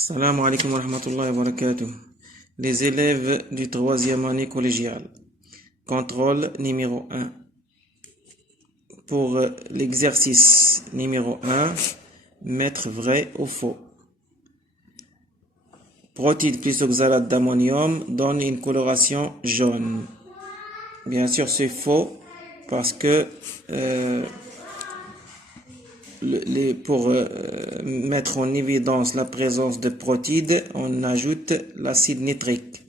Salam alaikum wa rahmatullahi wa barakatuh. Les élèves du troisième année collégiale. Contrôle numéro 1. Pour l'exercice numéro 1, mettre vrai ou faux. Protide plus oxalate d'ammonium donne une coloration jaune. Bien sûr, c'est faux parce que pour mettre en évidence la présence de protide, on ajoute l'acide nitrique.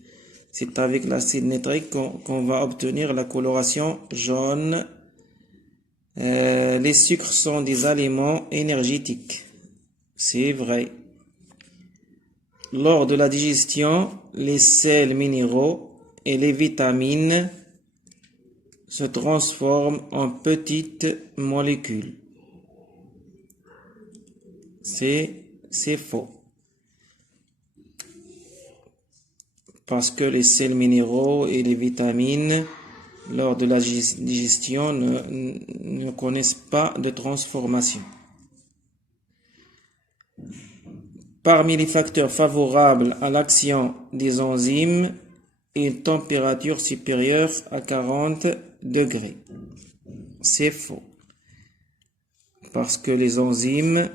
C'est avec l'acide nitrique qu'on va obtenir la coloration jaune. Les sucres sont des aliments énergétiques. C'est vrai. Lors de la digestion, les sels minéraux et les vitamines se transforment en petites molécules. C'est faux. Parce que les sels minéraux et les vitamines, lors de la digestion, ne connaissent pas de transformation. Parmi les facteurs favorables à l'action des enzymes, une température supérieure à 40 degrés. C'est faux. Parce que les enzymes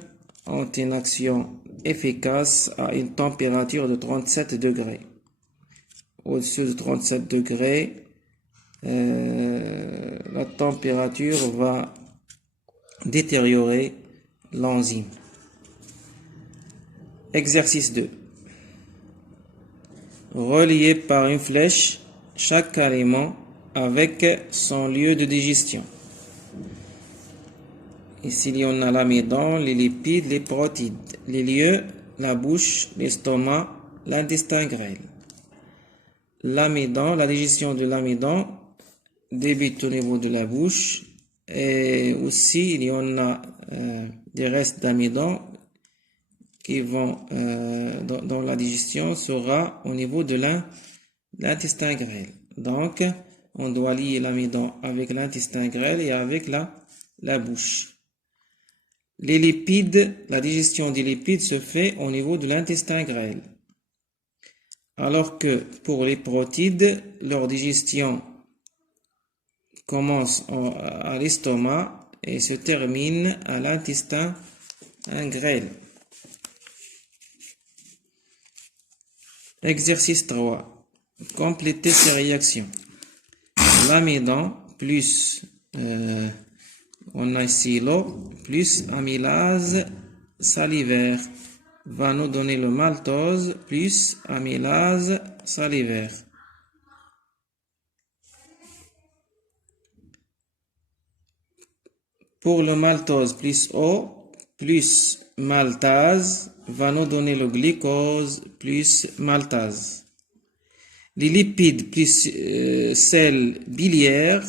ont une action efficace à une température de 37 degrés. Au-dessus de 37 degrés, la température va détériorer l'enzyme. Exercice 2. Relier par une flèche chaque aliment avec son lieu de digestion. Ici, il y en a l'amidon, les lipides, les protides. Les lieux, la bouche, l'estomac, l'intestin grêle. L'amidon, la digestion de l'amidon débute au niveau de la bouche. Et aussi, il y en a des restes d'amidon qui vont, dont la digestion sera au niveau de l'intestin grêle. Donc, on doit lier l'amidon avec l'intestin grêle et avec la bouche. Les lipides, la digestion des lipides se fait au niveau de l'intestin grêle. Alors que pour les protides, leur digestion commence à l'estomac et se termine à l'intestin grêle. Exercice 3. Compléter ces réactions. L'amidon plus on a ici l'eau plus amylase salivaire va nous donner le maltose plus amylase salivaire. Pour le maltose plus eau plus maltase va nous donner le glucose plus maltase. Les lipides plus sel biliaire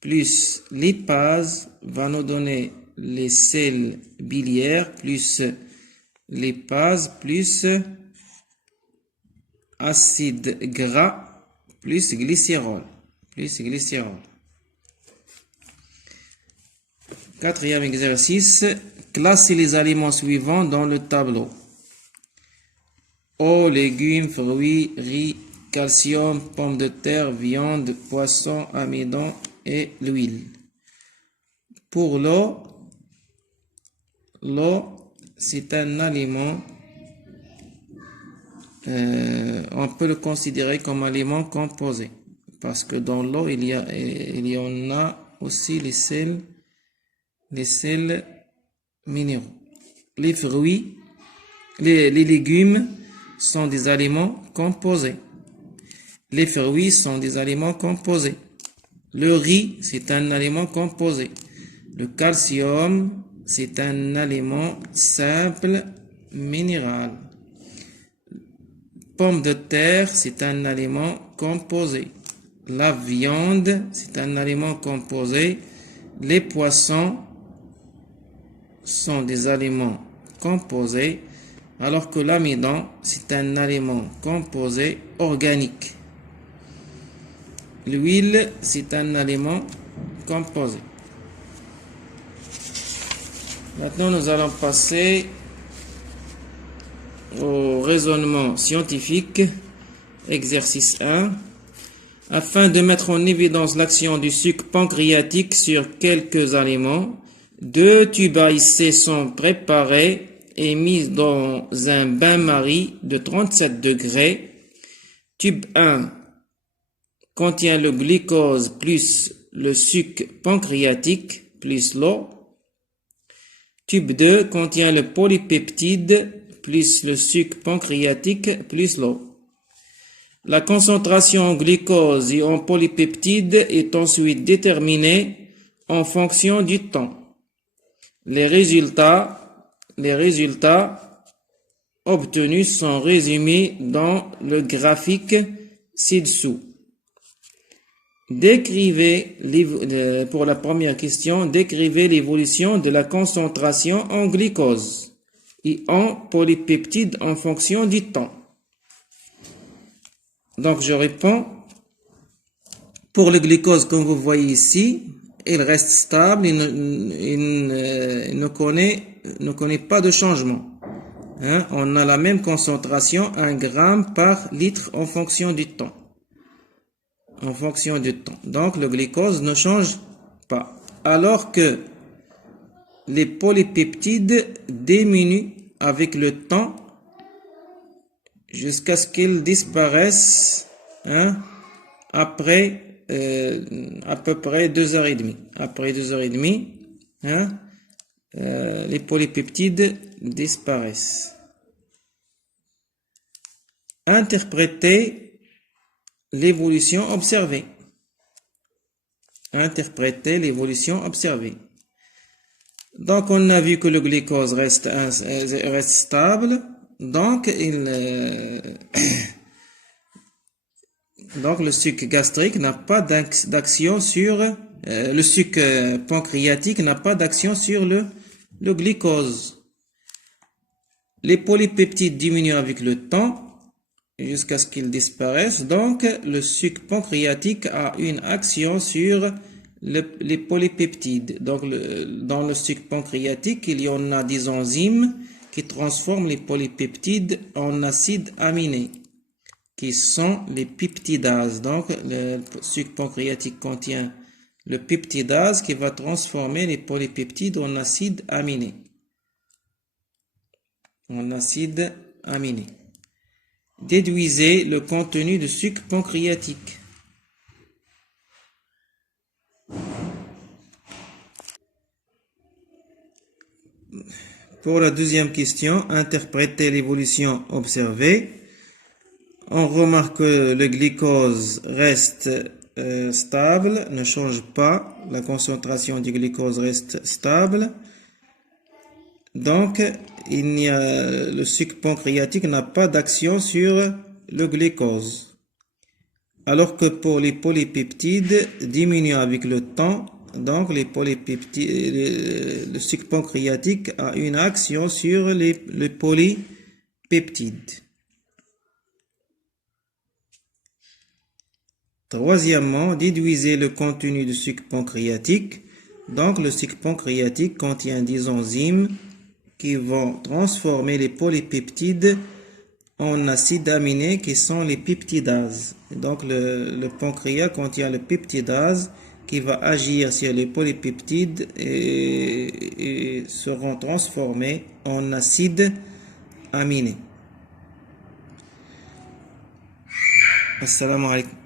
plus lipase va nous donner les sels biliaires plus lipase plus acide gras plus glycérol. Quatrième exercice, classer les aliments suivants dans le tableau. Eau, légumes, fruits, riz, calcium, pommes de terre, viande, poisson, amidon et l'huile. Pour l'eau, c'est un aliment, on peut le considérer comme aliment composé, parce que dans l'eau, il y en a aussi les sels minéraux. Les fruits, les légumes sont des aliments composés. Les fruits sont des aliments composés. Le riz, c'est un aliment composé. Le calcium, c'est un aliment simple minéral. Pomme de terre, c'est un aliment composé. La viande, c'est un aliment composé. Les poissons sont des aliments composés, alors que l'amidon, c'est un aliment composé organique. L'huile, c'est un aliment composé. Maintenant, nous allons passer au raisonnement scientifique. Exercice 1. Afin de mettre en évidence l'action du suc pancréatique sur quelques aliments, 2 tubes à essai sont préparés et mis dans un bain-marie de 37 degrés. Tube 1 contient le glucose plus le suc pancréatique plus l'eau. Tube 2 contient le polypeptide plus le suc pancréatique plus l'eau. La concentration en glucose et en polypeptide est ensuite déterminée en fonction du temps. Les résultats obtenus sont résumés dans le graphique ci-dessous. Pour la première question, décrivez l'évolution de la concentration en glucose et en polypeptide en fonction du temps. Donc, je réponds. Pour le glucose, comme vous voyez ici, il reste stable, il ne connaît pas de changement. On a la même concentration, 1 gramme par litre en fonction du temps. Donc, le glucose ne change pas. Alors que les polypeptides diminuent avec le temps jusqu'à ce qu'ils disparaissent après à peu près 2h30. Après 2h30, les polypeptides disparaissent. Interprétez l'évolution observée. Donc, on a vu que le glucose reste stable. Donc, le suc gastrique n'a pas d'action sur le suc pancréatique n'a pas d'action sur le glucose. Les polypeptides diminuent avec le temps jusqu'à ce qu'ils disparaissent. Donc, le suc pancréatique a une action sur les polypeptides. Donc, dans le suc pancréatique, il y en a des enzymes qui transforment les polypeptides en acides aminés, qui sont les peptidases. Donc, le suc pancréatique contient le peptidase qui va transformer les polypeptides en acides aminés. Déduisez le contenu du suc pancréatique. Pour la deuxième question, interprétez l'évolution observée. On remarque que le glucose reste stable, ne change pas. La concentration du glucose reste stable. Donc, le suc pancréatique n'a pas d'action sur le glucose. Alors que pour les polypeptides, diminuent avec le temps. Donc, le suc pancréatique a une action sur les polypeptides. Troisièmement, déduisez le contenu du suc pancréatique. Donc, le suc pancréatique contient des enzymes qui vont transformer les polypeptides en acides aminés qui sont les peptidases. Donc, le pancréas contient le peptidase qui va agir sur les polypeptides et seront transformés en acides aminés. Assalamu alaikum.